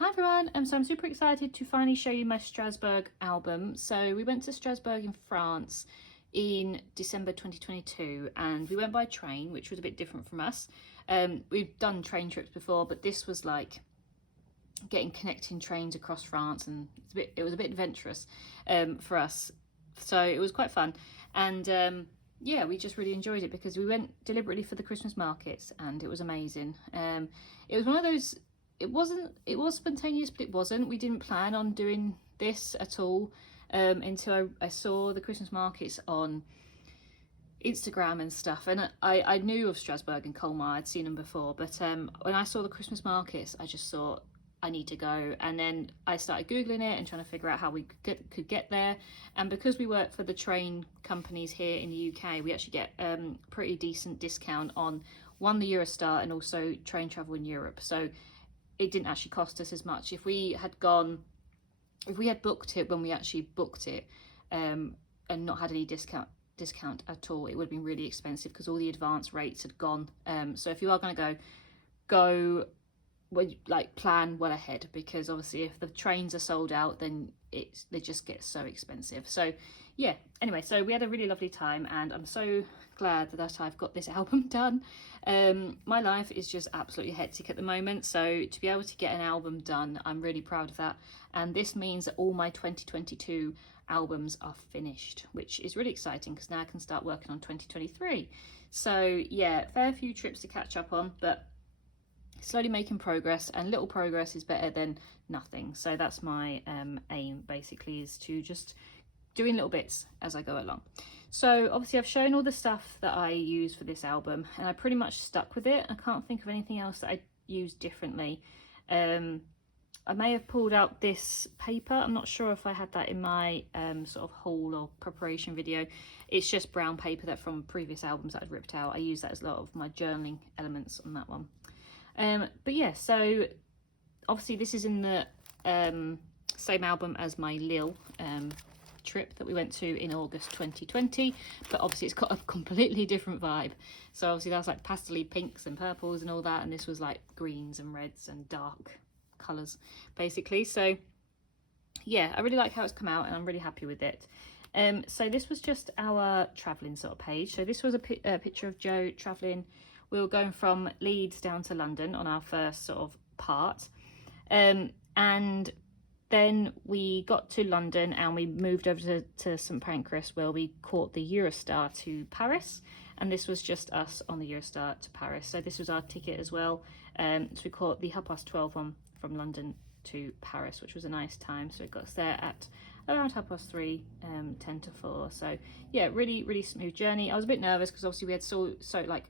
Hi everyone, so I'm super excited to finally show you my Strasbourg album. So we went to Strasbourg in France in December 2022 and we went by train, which was a bit different from us. We've done train trips before, but this was like getting connecting trains across France, and it was a bit adventurous for us. So it was quite fun, and yeah, we just really enjoyed it because we went deliberately for the Christmas markets and it was amazing. It was one of those, it was spontaneous, but it wasn't. We didn't plan on doing this at all until I saw the Christmas markets on Instagram and stuff, and I knew of Strasbourg and Colmar. I'd seen them before, but when I saw the Christmas markets, I just thought I need to go. And then I started googling it and trying to figure out how we could get there. And because we work for the train companies here in the UK, we actually get pretty decent discount on the Eurostar and also train travel in Europe. So it didn't actually cost us as much. If we had booked it when we actually booked it and not had any discount at all, it would have been really expensive because all the advance rates had gone. So if you are going to go like plan well ahead, because obviously if the trains are sold out, then they just get so expensive. So yeah, anyway, so we had a really lovely time and I'm so glad that I've got this album done. My life is just absolutely hectic at the moment, so to be able to get an album done, I'm really proud of that. And this means that all my 2022 albums are finished, which is really exciting because now I can start working on 2023. So yeah, fair few trips to catch up on, but slowly making progress, and little progress is better than nothing. So that's my aim, basically, is to just doing little bits as I go along. So obviously I've shown all the stuff that I use for this album and I pretty much stuck with it. I can't think of anything else that I used differently. I may have pulled out this paper. I'm not sure if I had that in my sort of haul or preparation video. It's just brown paper that from previous albums that I'd ripped out. I use that as a lot of my journaling elements on that one. But yeah, so obviously this is in the same album as my Lille trip that we went to in August 2020, but obviously it's got a completely different vibe. So obviously that's like pastel-y pinks and purples and all that, and this was like greens and reds and dark colours basically. So yeah, I really like how it's come out and I'm really happy with it. So this was just our travelling sort of page. So this was a picture of Joe travelling. We were going from Leeds down to London on our first sort of part, and then we got to London and we moved over to St Pancras, where we caught the Eurostar to Paris, and this was just us on the Eurostar to Paris. So this was our ticket as well. So we caught the 12:30 one from London to Paris, which was a nice time. So it got us there at around 3:30, 10 to 4. So yeah, really smooth journey. I was a bit nervous because obviously we had so like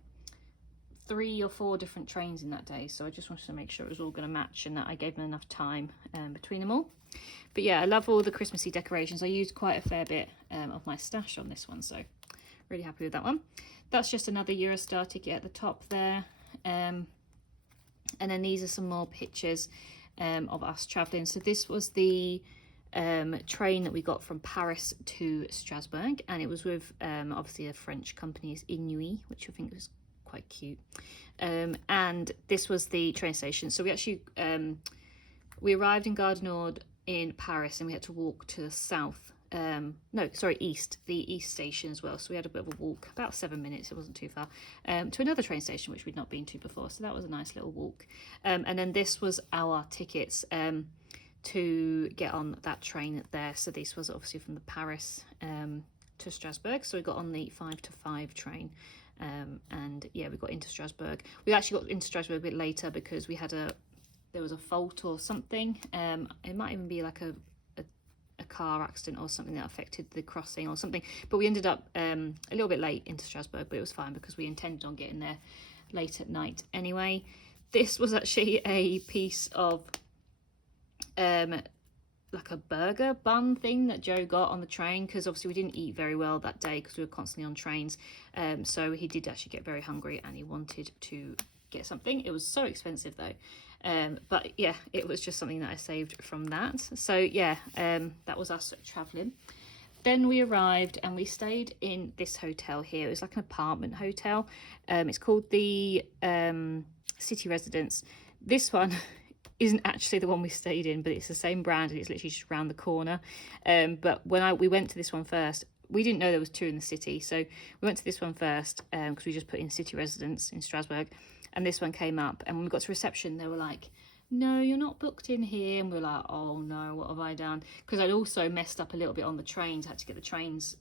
3 or 4 different trains in that day, so I just wanted to make sure it was all going to match and that I gave them enough time between them all. But yeah, I love all the Christmassy decorations. I used quite a fair bit of my stash on this one, so really happy with that one. That's just another Eurostar ticket at the top there, and then these are some more pictures of us traveling. So this was the train that we got from Paris to Strasbourg, and it was with obviously a French company's Inuit, which I think was quite cute. And this was the train station. So we actually we arrived in Gare du Nord in Paris and we had to walk to the south, east, the east station as well. So we had a bit of a walk, about 7 minutes, it wasn't too far, to another train station which we'd not been to before. So that was a nice little walk. And then this was our tickets to get on that train there. So this was obviously from the Paris to Strasbourg. So we got on the 5 to 5 train. And yeah, we got into Strasbourg. We actually got into Strasbourg a bit later because there was a fault or something. It might even be like a car accident or something that affected the crossing or something. But we ended up a little bit late into Strasbourg, but it was fine because we intended on getting there late at night anyway. This was actually a piece of like a burger bun thing that Joe got on the train, because obviously we didn't eat very well that day because we were constantly on trains. So he did actually get very hungry and he wanted to get something. It was so expensive though. But yeah, it was just something that I saved from that. So yeah, that was us traveling. Then we arrived and we stayed in this hotel here. It was like an apartment hotel. It's called the City Residence. This one isn't actually the one we stayed in, but it's the same brand and it's literally just around the corner. But when we went to this one first, we didn't know there was two in the city, so we went to this one first because we just put in city residence in Strasbourg, and this one came up, and when we got to reception they were like, no, you're not booked in here, and we were like, oh no, what have I done? Because I'd also messed up a little bit on the trains. I had to get the trains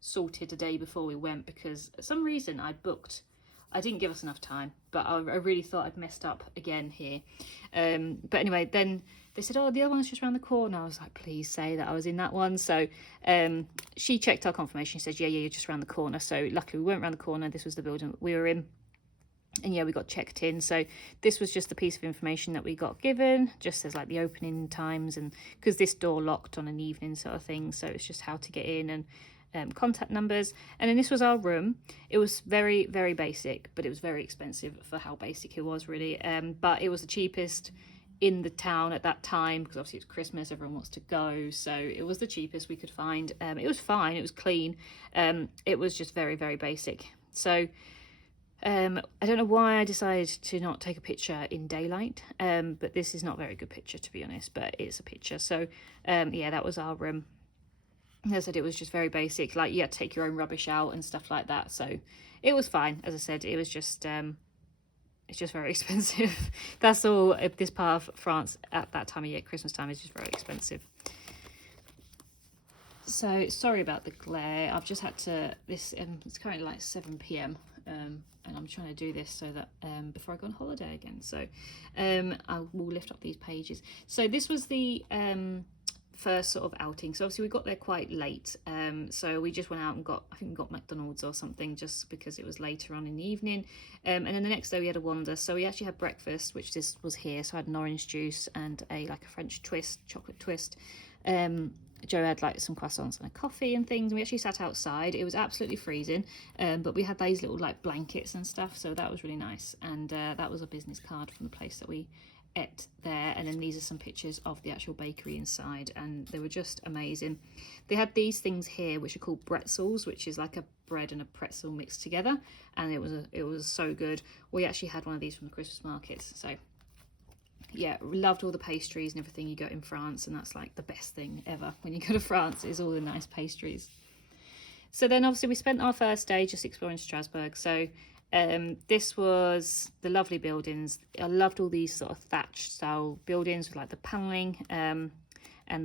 sorted the day before we went, because for some reason I didn't give us enough time, but I really thought I'd messed up again here. But anyway, then they said, oh, the other one's just around the corner. I was like, please say that I was in that one. So she checked our confirmation. She said, yeah, you're just around the corner. So luckily we weren't around the corner. This was the building that we were in. And yeah, we got checked in. So this was just the piece of information that we got given, just as like the opening times, and because this door locked on an evening sort of thing. So it's just how to get in and contact numbers. And then this was our room. It was very, very basic, but it was very expensive for how basic it was, really. But it was the cheapest in the town at that time, because obviously it's Christmas, everyone wants to go, so it was the cheapest we could find. It was fine, it was clean. It was just very, very basic. So I don't know why I decided to not take a picture in daylight, but this is not a very good picture, to be honest, but it's a picture. So yeah, that was our room. As I said, it was just very basic, like you had to take your own rubbish out and stuff like that, so it was fine. As I said, it was just it's just very expensive. That's all. This part of France at that time of year, Christmas time, is just very expensive. So sorry about the glare. I've just had to it's currently like 7 p.m. And I'm trying to do this so that before I go on holiday again. So I will lift up these pages. So this was the first sort of outing. So obviously we got there quite late, so we just went out and I think we got McDonald's or something, just because it was later on in the evening. And then the next day we had a wander, so we actually had breakfast, which this was here. So I had an orange juice and a French twist, chocolate twist. Joe had like some croissants and a coffee and things, and we actually sat outside. It was absolutely freezing, but we had these little like blankets and stuff, so that was really nice. And that was a business card from the place that we ate there. And then these are some pictures of the actual bakery inside, and they were just amazing. They had these things here which are called pretzels, which is like a bread and a pretzel mixed together, and it was so good. We actually had one of these from the Christmas markets. So yeah, loved all the pastries and everything you got in France, and that's like the best thing ever when you go to France, is all the nice pastries. So then obviously we spent our first day just exploring Strasbourg. So this was the lovely buildings. I loved all these sort of thatched style buildings with like the panelling, and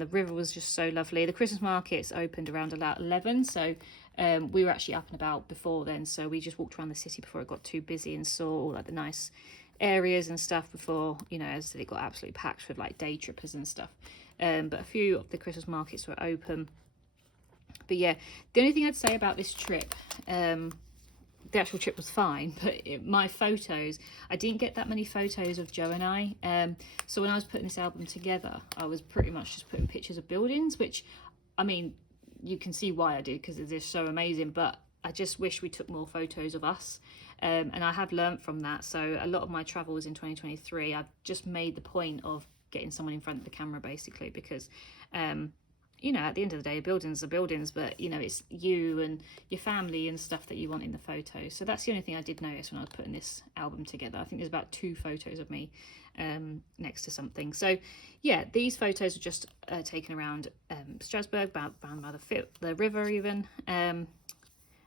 the river was just so lovely. The Christmas markets opened around about 11, so we were actually up and about before then, so we just walked around the city before it got too busy and saw all like the nice areas and stuff before, you know, as it got absolutely packed with like day trippers and stuff. But a few of the Christmas markets were open. But yeah, the only thing I'd say about this trip, the actual trip was fine, but my photos, I didn't get that many photos of Joe and I. So when I was putting this album together, I was pretty much just putting pictures of buildings, which, I mean, you can see why I did, because they're so amazing, but I just wish we took more photos of us. And I have learnt from that. So a lot of my travels in 2023, I've just made the point of getting someone in front of the camera, basically, because you know, at the end of the day, buildings are buildings, but you know, it's you and your family and stuff that you want in the photos. So that's the only thing I did notice when I was putting this album together. I think there's about 2 photos of me next to something. So yeah, these photos are just taken around Strasbourg, around by the river even.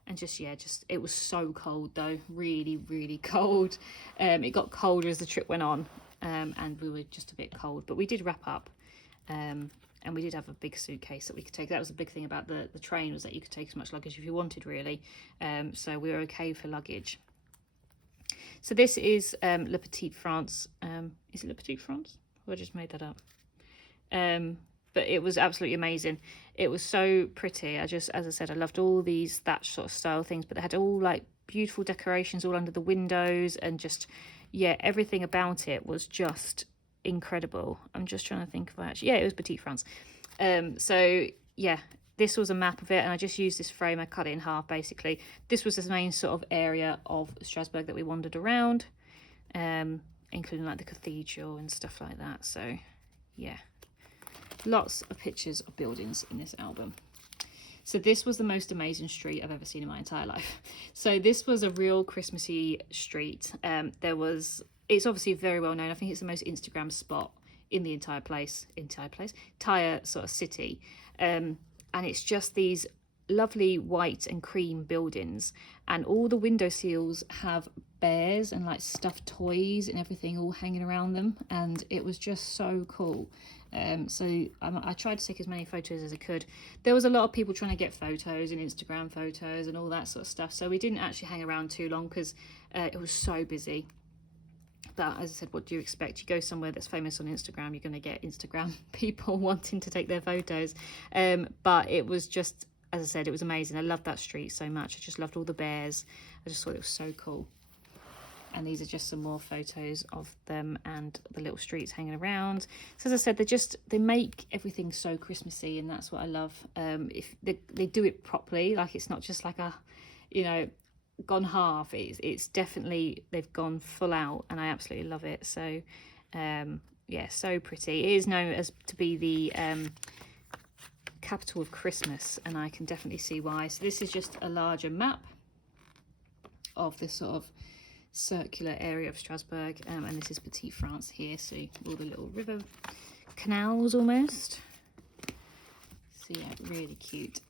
And just, yeah, it was so cold though, really, really cold. It got colder as the trip went on, and we were just a bit cold, but we did wrap up. And we did have a big suitcase that we could take. That was the big thing about the train, was that you could take as much luggage as you wanted, really. So we were okay for luggage. So this is Le Petit France. Is it Le Petit France? Or I just made that up. But it was absolutely amazing. It was so pretty. As I said, I loved all these thatch sort of style things, but they had all like beautiful decorations all under the windows, and just, yeah, everything about it was just incredible. I'm just trying to think if yeah, it was Petit France. So yeah, this was a map of it, and I just used this frame. I cut it in half, basically. This was the main sort of area of Strasbourg that we wandered around, including like the cathedral and stuff like that. So yeah, lots of pictures of buildings in this album. So this was the most amazing street I've ever seen in my entire life. So this was a real Christmassy street. it's obviously very well known. I think it's the most Instagram spot in the entire sort of city. And it's just these lovely white and cream buildings, and all the window sills have bears and like stuffed toys and everything all hanging around them, and it was just so cool. So I tried to take as many photos as I could. There was a lot of people trying to get photos and Instagram photos and all that sort of stuff, so we didn't actually hang around too long because it was so busy. But as I said, what do you expect? You go somewhere that's famous on Instagram, you're going to get Instagram people wanting to take their photos. But it was just, as I said, it was amazing. I loved that street so much. I just loved all the bears. I just thought it was so cool. And these are just some more photos of them and the little streets hanging around. So as I said, they make everything so Christmassy, and that's what I love. If they do it properly, like it's not just like a, you know, gone half. It's definitely, they've gone full out, and I absolutely love it. So yeah, so pretty. It is known as to be the capital of Christmas, and I can definitely see why. So this is just a larger map of this sort of circular area of Strasbourg, and this is Petite France here, so all the little river canals almost. So yeah, really cute.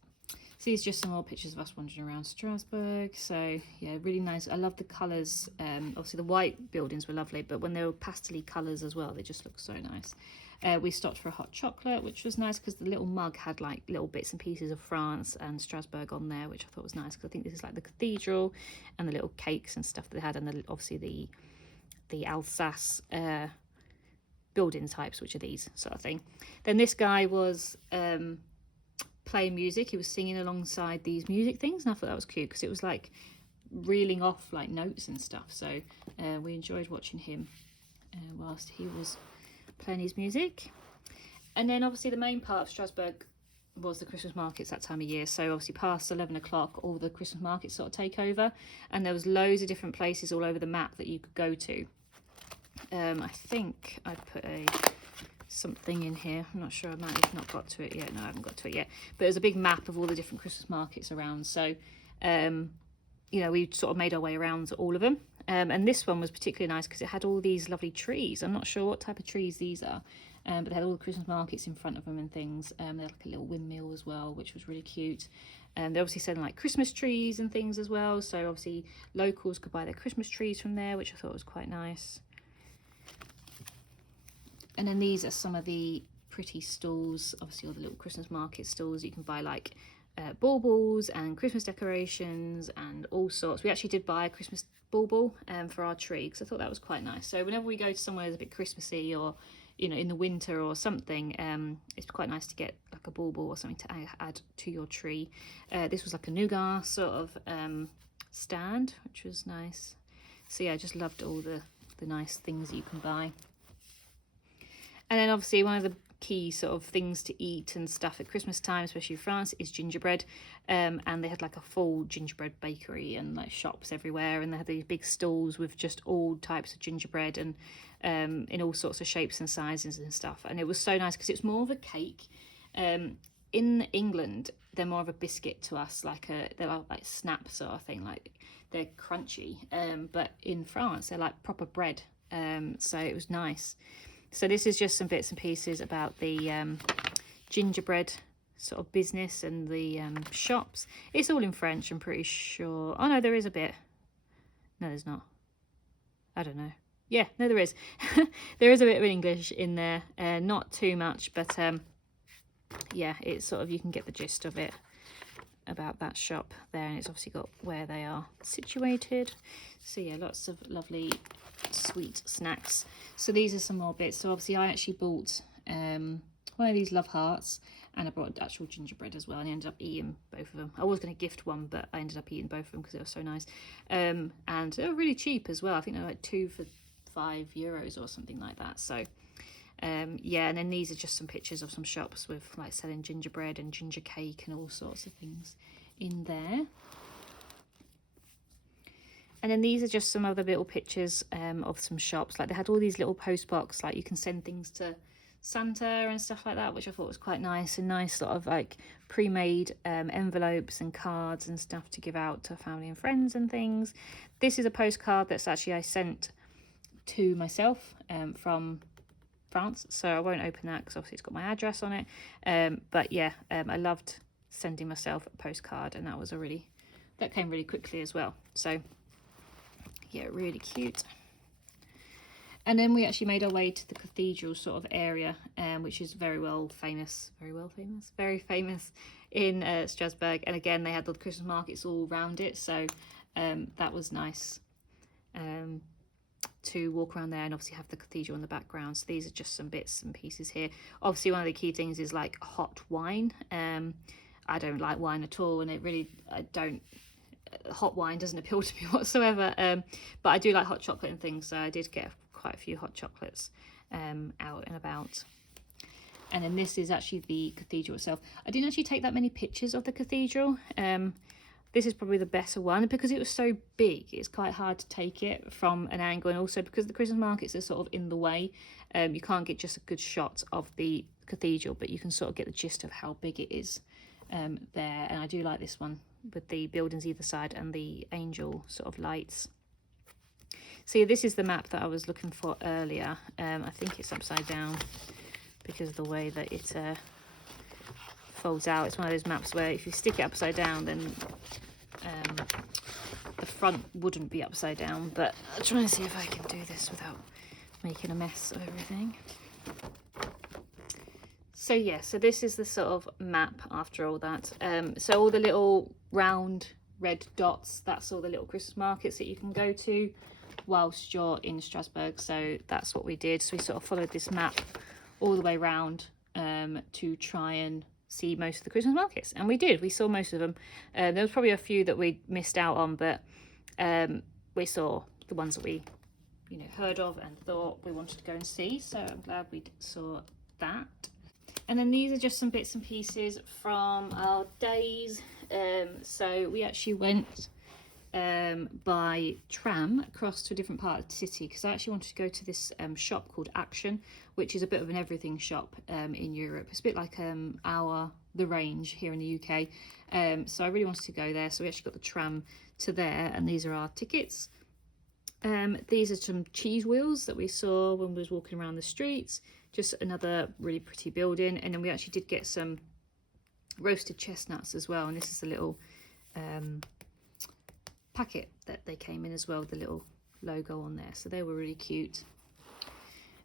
So these are just some more pictures of us wandering around Strasbourg. So yeah, really nice. I love the colours. Obviously the white buildings were lovely, but when they were pastel-y colours as well, they just look so nice. We stopped for a hot chocolate, which was nice because the little mug had like little bits and pieces of France and Strasbourg on there, which I thought was nice because I think this is like the cathedral, and the little cakes and stuff that they had, and obviously the Alsace building types, which are these sort of thing. Then this guy was playing music. He was singing alongside these music things, and I thought that was cute because it was like reeling off like notes and stuff. So we enjoyed watching him whilst he was playing his music. And then obviously the main part of Strasbourg was the Christmas markets that time of year. So obviously past 11 o'clock all the Christmas markets sort of take over, and there was loads of different places all over the map that you could go to. I think I put something in here. I'm not sure, I might have not got to it yet. No, I haven't got to it yet, but there's a big map of all the different Christmas markets around. So you know, we sort of made our way around all of them. And this one was particularly nice because it had all these lovely trees. I'm not sure what type of trees these are, but they had all the Christmas markets in front of them and things. They had like a little windmill as well, which was really cute. And they're obviously selling like Christmas trees and things as well. So obviously locals could buy their Christmas trees from there, which I thought was quite nice. And then these are some of the pretty stalls, obviously all the little Christmas market stalls. You can buy like baubles and Christmas decorations and all sorts. We actually did buy a Christmas bauble for our tree because I thought that was quite nice. So whenever we go to somewhere that's a bit Christmassy, or you know, in the winter or something, it's quite nice to get like a bauble or something to add to your tree. This was like a nougat sort of stand, which was nice. So yeah, I just loved all the nice things that you can buy. And then obviously one of the key sort of things to eat and stuff at Christmas time, especially France, is gingerbread. And they had like a full gingerbread bakery and like shops everywhere, and they had these big stalls with just all types of gingerbread and in all sorts of shapes and sizes and stuff. And it was so nice because it's more of a cake. In England they're more of a biscuit to us, they're like snap sort of thing, like they're crunchy, but in France they're like proper bread. So it was nice. So this is just some bits and pieces about the gingerbread sort of business and the shops. It's all in French, I'm pretty sure. Oh no, there is a bit. No, there's not. I don't know. Yeah, no, there is. There is a bit of English in there. Not too much, but yeah, it's sort of, you can get the gist of it about that shop there, and it's obviously got where they are situated. So yeah, lots of lovely sweet snacks. So these are some more bits. So obviously I actually bought one of these love hearts, and I brought actual gingerbread as well, and I ended up eating both of them. I was going to gift one, but I ended up eating both of them because they were so nice. And they were really cheap as well. I think they were like 2 for €5 or something like that. So yeah, and then these are just some pictures of some shops with like selling gingerbread and ginger cake and all sorts of things in there. And then these are just some other little pictures of some shops. Like they had all these little post box, like you can send things to Santa and stuff like that, which I thought was quite nice. And nice sort of like pre-made envelopes and cards and stuff to give out to family and friends and things. This is a postcard that's actually I sent to myself from France, so I won't open that because obviously it's got my address on it. But yeah, I loved sending myself a postcard, and that came really quickly as well. So yeah, really cute. And then we actually made our way to the cathedral sort of area, which is very famous in Strasbourg. And again, they had the Christmas markets all around it, so that was nice to walk around there and obviously have the cathedral in the background. So these are just some bits and pieces here. Obviously, one of the key things is like hot wine. I don't like wine at all, and hot wine doesn't appeal to me whatsoever. But I do like hot chocolate and things, so I did get quite a few hot chocolates out and about. And then this is actually the cathedral itself. I didn't actually take that many pictures of the cathedral. This is probably the better one because it was so big. It's quite hard to take it from an angle, and also because the Christmas markets are sort of in the way, you can't get just a good shot of the cathedral, but you can sort of get the gist of how big it is there. And I do like this one with the buildings either side and the angel sort of lights. So yeah, this is the map that I was looking for earlier. I think it's upside down because of the way that it folds out. It's one of those maps where if you stick it upside down, then the front wouldn't be upside down. But I'll try and see if I can do this without making a mess of everything. So yeah, so this is the sort of map after all that. So all the little round red dots, that's all the little Christmas markets that you can go to whilst you're in Strasbourg. So that's what we did. So we sort of followed this map all the way around to try and see most of the Christmas markets, and we did. We saw most of them. There was probably a few that we missed out on, but we saw the ones that we heard of and thought we wanted to go and see, so I'm glad we saw that. And then these are just some bits and pieces from our days. So we actually went by tram across to a different part of the city because I actually wanted to go to this shop called Action, which is a bit of an everything shop in Europe. It's a bit like The Range here in the UK. So I really wanted to go there, so we actually got the tram to there, and these are our tickets. These are some cheese wheels that we saw when we was walking around the streets. Just another really pretty building. And then we actually did get some roasted chestnuts as well, and this is a little packet that they came in as well, the little logo on there, so they were really cute.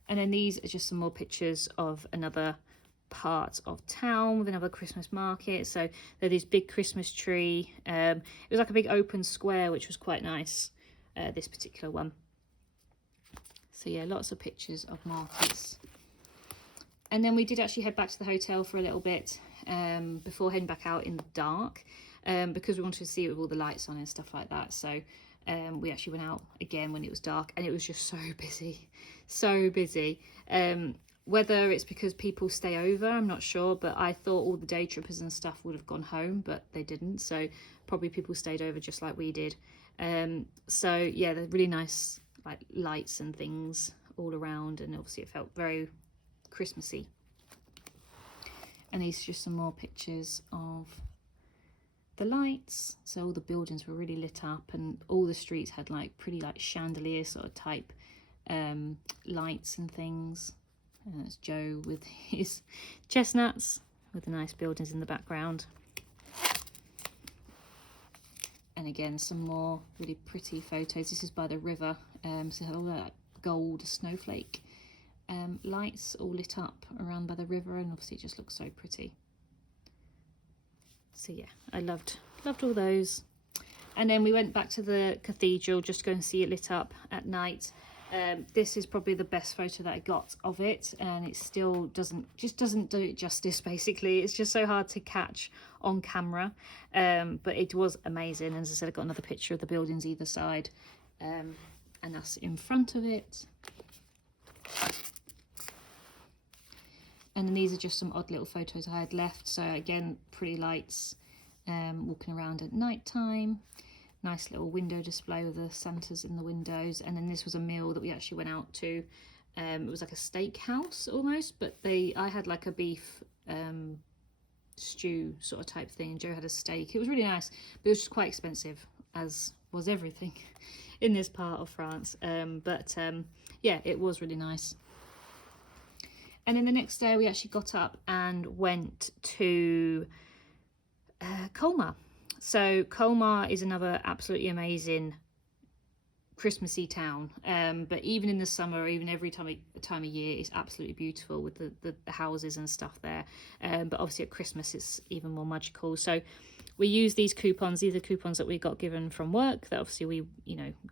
And then these are just some more pictures of another part of town with another Christmas market. So there's this big Christmas tree. It was like a big open square, which was quite nice, this particular one. So yeah, lots of pictures of markets. And then we did actually head back to the hotel for a little bit before heading back out in the dark, because we wanted to see it with all the lights on and stuff like that. So we actually went out again when it was dark, and it was just so busy. Whether it's because people stay over, I'm not sure, but I thought all the day trippers and stuff would have gone home, but they didn't. So probably people stayed over just like we did. So yeah, they're really nice like lights and things all around, and obviously it felt very Christmassy. And these are just some more pictures of the lights. So all the buildings were really lit up, and all the streets had like pretty like chandelier sort of type lights and things. And that's Joe with his chestnuts with the nice buildings in the background. And again, some more really pretty photos. This is by the river, so all that gold snowflake lights all lit up around by the river, and obviously it just looks so pretty. So yeah, I loved all those. And then we went back to the cathedral just to go and see it lit up at night. This is probably the best photo that I got of it, and it still doesn't do it justice. Basically, it's just so hard to catch on camera, but it was amazing. And as I said, I got another picture of the buildings either side, and us in front of it. And then these are just some odd little photos I had left. So again, pretty lights, walking around at night time. Nice little window display with the Santas in the windows. And then this was a meal that we actually went out to. It was like a steakhouse almost, but I had like a beef stew sort of type thing, and Joe had a steak. It was really nice, but it was just quite expensive. as was everything in this part of France. Yeah, it was really nice. And then the next day we actually got up and went to Colmar. So Colmar is another absolutely amazing Christmassy town, but even in the summer, even every time of year, it's absolutely beautiful with the houses and stuff there. But obviously at Christmas it's even more magical. So we use these coupons. These are coupons that we got given from work, that obviously we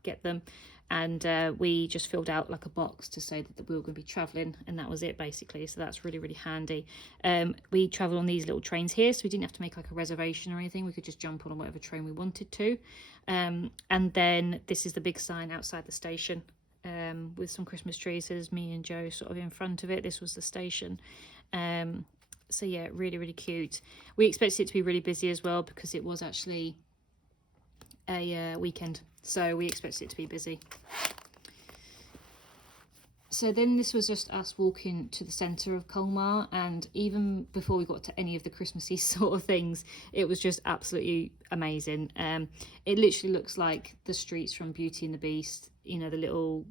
get them, and we just filled out like a box to say that we were going to be traveling, and that was it basically. So that's really, really handy. We travel on these little trains here, so we didn't have to make like a reservation or anything. We could just jump on whatever train we wanted to. And then this is the big sign outside the station, with some Christmas trees. So there's me and Joe sort of in front of it. This was the station. So yeah, really, really cute. We expected it to be really busy as well, because it was actually a weekend, so we expected it to be busy. So then this was just us walking to the centre of Colmar, and even before we got to any of the Christmassy sort of things, it was just absolutely amazing. It literally looks like the streets from Beauty and the Beast, the little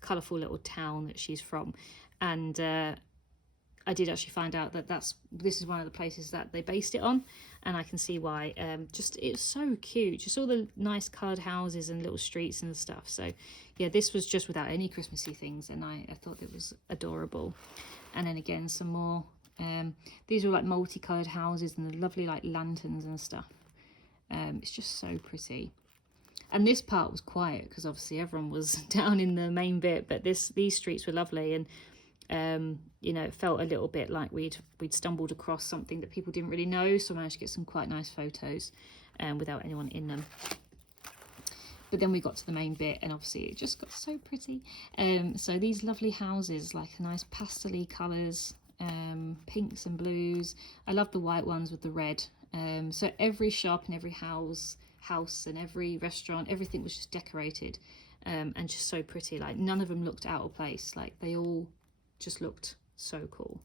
colourful little town that she's from. And I did actually find out that this is one of the places that they based it on, and I can see why. It's so cute, just all the nice coloured houses and little streets and stuff. So yeah, this was just without any Christmassy things, and I thought it was adorable. And then again, some more. These are like multicoloured houses and the lovely like lanterns and stuff. It's just so pretty. And this part was quiet because obviously everyone was down in the main bit, but these streets were lovely, and it felt a little bit like we'd stumbled across something that people didn't really know, so I managed to get some quite nice photos without anyone in them. But then we got to the main bit, and obviously it just got so pretty. So these lovely houses, like nice pastel-y colours, pinks and blues. I love the white ones with the red. So every shop and every house and every restaurant, everything was just decorated, and just so pretty. Like none of them looked out of place. Like they all just looked so cool.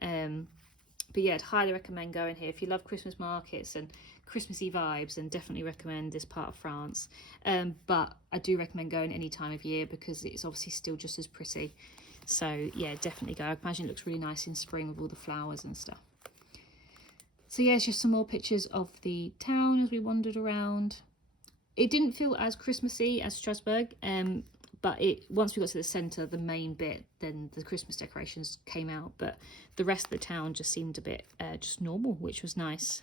But yeah, I'd highly recommend going here if you love Christmas markets and Christmassy vibes, and definitely recommend this part of France. But I do recommend going any time of year because it's obviously still just as pretty. So yeah, definitely go. I imagine it looks really nice in spring with all the flowers and stuff. So yeah, it's just some more pictures of the town as we wandered around. It didn't feel as Christmassy as Strasbourg, but once we got to the centre, the main bit, then the Christmas decorations came out. But the rest of the town just seemed a bit just normal, which was nice.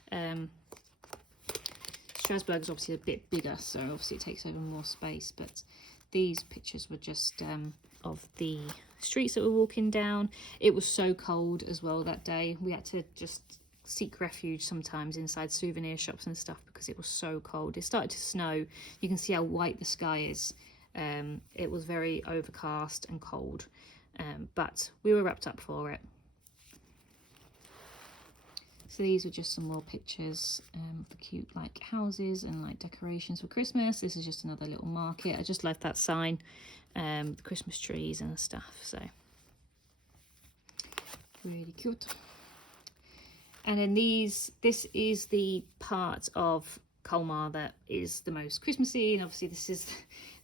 Strasbourg is obviously a bit bigger, so obviously it takes over more space. But these pictures were just of the streets that we're walking down. It was so cold as well that day. We had to just seek refuge sometimes inside souvenir shops and stuff because it was so cold. It started to snow. You can see how white the sky is. It was very overcast and cold, but we were wrapped up for it. So these were just some more pictures of the cute like houses and like decorations for Christmas. This is just another little market. I just like that sign, the Christmas trees and stuff. So really cute. And then this is the part of Colmar that is the most Christmassy, and obviously this is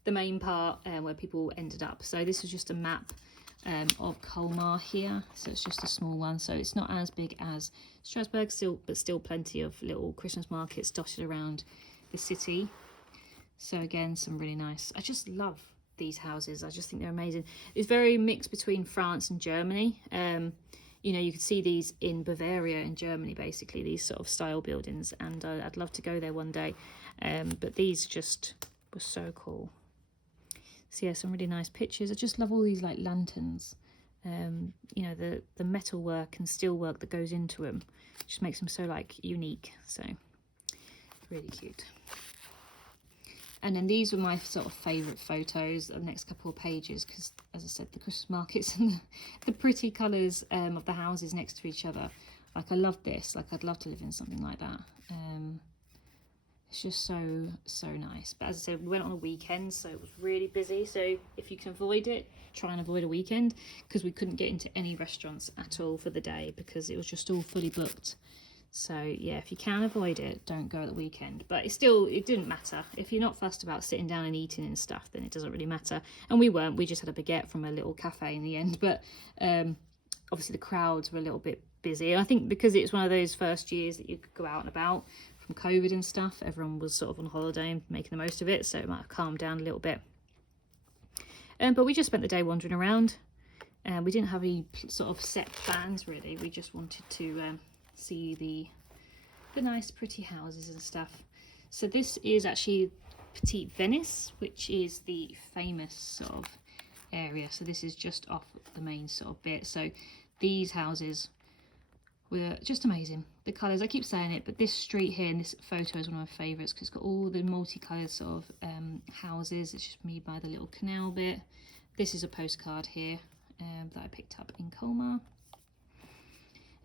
the main part where people ended up. So this is just a map of Colmar here, so it's just a small one, so it's not as big as Strasbourg, but still plenty of little Christmas markets dotted around the city. So again, some really nice, I just love these houses. I just think they're amazing. It's very mixed between France and Germany. You could see these in Bavaria in Germany, basically, these sort of style buildings, and I'd love to go there one day. But these just were so cool. So yeah, some really nice pictures. I just love all these like lanterns. The metal work and steel work that goes into them just makes them so like unique. So really cute. And then these were my sort of favourite photos, the next couple of pages, because as I said, the Christmas markets and the pretty colours of the houses next to each other. Like I love this, like I'd love to live in something like that. It's just so nice. But as I said, we went on a weekend, so it was really busy. So if you can avoid it, try and avoid a weekend, because we couldn't get into any restaurants at all for the day because it was just all fully booked. So yeah, if you can avoid it, don't go at the weekend. But it didn't matter. If you're not fussed about sitting down and eating and stuff, then it doesn't really matter. And we weren't. We just had a baguette from a little cafe in the end. But obviously the crowds were a little bit busy. I think because it's one of those first years that you could go out and about from COVID and stuff, everyone was sort of on holiday and making the most of it. So it might have calmed down a little bit. But we just spent the day wandering around. We didn't have any sort of set plans really. We just wanted to see the nice pretty houses and stuff. So this is actually Petite Venice, which is the famous sort of area. So this is just off the main sort of bit. So these houses were just amazing. The colours, I keep saying it, but this street here in this photo is one of my favourites because it's got all the multicoloured sort of houses. It's just me by the little canal bit. This is a postcard here that I picked up in Colmar.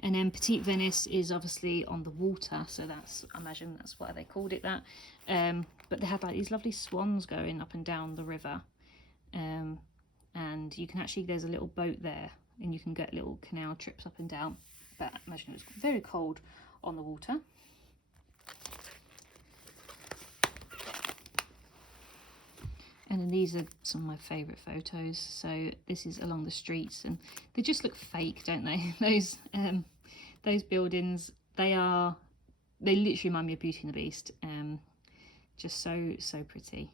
And then Petite Venice is obviously on the water, so I imagine that's why they called it that. But they had like these lovely swans going up and down the river. And you can actually, there's a little boat there, and you can get little canal trips up and down. But I imagine it was very cold on the water. And then these are some of my favourite photos. So this is along the streets, and they just look fake, don't they? Those buildings, they literally remind me of Beauty and the Beast. Just so pretty.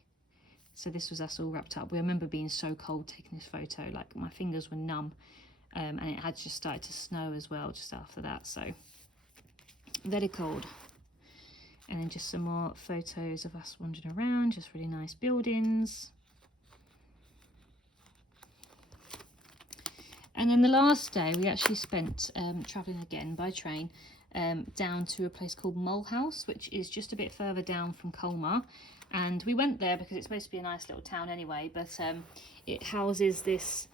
So this was us all wrapped up. We remember being so cold taking this photo, like my fingers were numb, and it had just started to snow as well just after that. So very cold. And then just some more photos of us wandering around, just really nice buildings. And then the last day we actually spent travelling again by train down to a place called Mulhouse, which is just a bit further down from Colmar. And we went there because it's supposed to be a nice little town anyway, but it houses this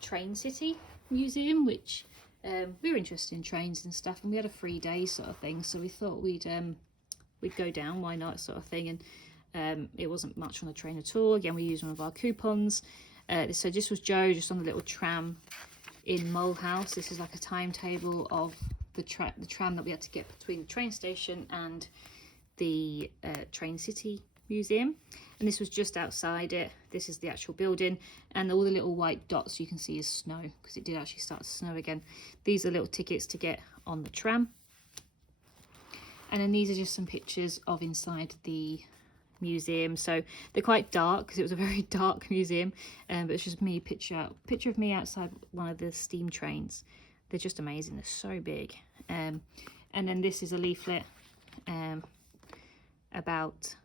train city museum, which we were interested in trains and stuff, and we had a free day sort of thing, so we thought we'd go down, why not, sort of thing. And it wasn't much on the train at all. Again, we used one of our coupons. So this was Joe just on the little tram in Mulhouse. This is like a timetable of the tram that we had to get between the train station and the train city museum. And this was just outside it. This is the actual building, and all the little white dots you can see is snow, because it did actually start to snow again. These are little tickets to get on the tram. And then these are just some pictures of inside the museum. So they're quite dark because it was a very dark museum, but it's just me picture of me outside one of the steam trains. They're just amazing. They're so big. And then this is a leaflet about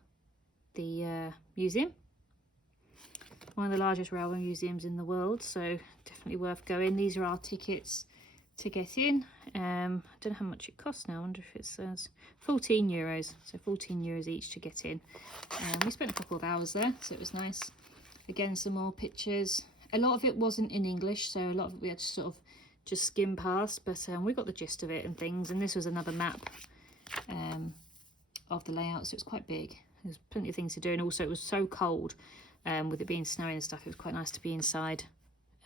the museum. One of the largest railway museums in the world, so definitely worth going. These are our tickets to get in. I don't know how much it costs now. I wonder if it says €14, so €14 each to get in. We spent a couple of hours there, so it was nice. Again, some more pictures. A lot of it wasn't in English, so a lot of it we had to sort of just skim past, but we got the gist of it and things. And this was another map of the layout, so it's quite big. There's plenty of things to do, and also it was so cold with it being snowy and stuff. It was quite nice to be inside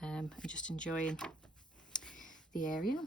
and just enjoying the area.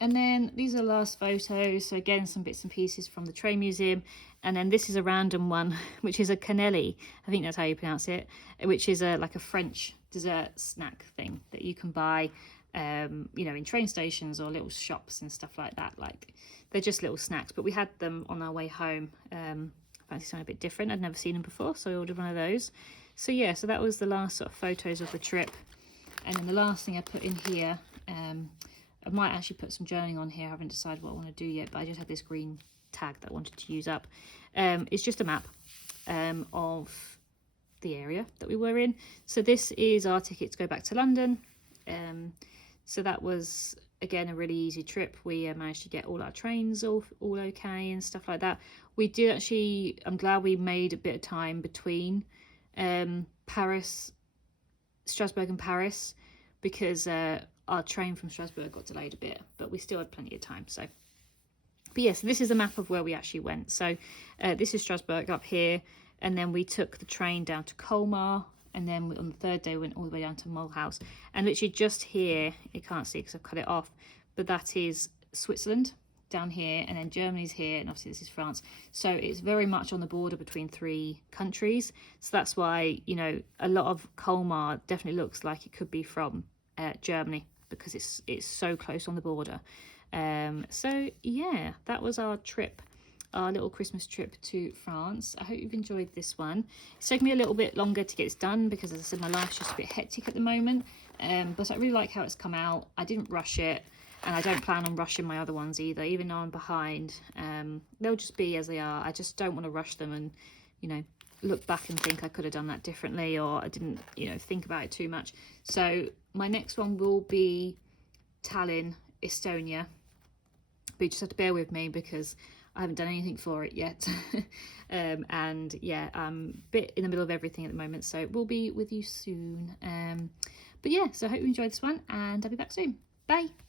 And then these are the last photos. So again, some bits and pieces from the train museum. And then this is a random one, which is a cannelli. I think that's how you pronounce it, which is like a French dessert snack thing that you can buy, you know, in train stations or little shops and stuff like that. Like, they're just little snacks, but we had them on our way home. Fancy something a bit different. I'd never seen them before, so I ordered one of those. So yeah, so that was the last sort of photos of the trip. And then the last thing I put in here, I might actually put some journaling on here. I haven't decided what I want to do yet, but I just had this green tag that I wanted to use up. It's just a map of the area that we were in. So this is our ticket to go back to London. So that was, again, a really easy trip. We managed to get all our trains all okay and stuff like that. We did actually, I'm glad we made a bit of time between Strasbourg and Paris, because our train from Strasbourg got delayed a bit, but we still had plenty of time. So, but yes, this is a map of where we actually went. So this is Strasbourg up here, and then we took the train down to Colmar, and then on the third day we went all the way down to Mulhouse. And literally just here, you can't see because I've cut it off, but that is Switzerland down here, and then Germany's here, and obviously this is France. So it's very much on the border between 3 countries. So that's why, you know, a lot of Colmar definitely looks like it could be from Germany, because it's so close on the border. So yeah, that was our trip, our little Christmas trip to France. I hope you've enjoyed this one. It's taken me a little bit longer to get this done because, as I said, my life's just a bit hectic at the moment. But I really like how it's come out. I didn't rush it, and I don't plan on rushing my other ones either, even though I'm behind. They'll just be as they are. I just don't want to rush them and, you know, look back and think I could have done that differently, or I didn't, you know, think about it too much. So my next one will be Tallinn, Estonia. But you just have to bear with me because I haven't done anything for it yet. And yeah, I'm a bit in the middle of everything at the moment, so we'll be with you soon. But yeah, so I hope you enjoyed this one, and I'll be back soon. Bye.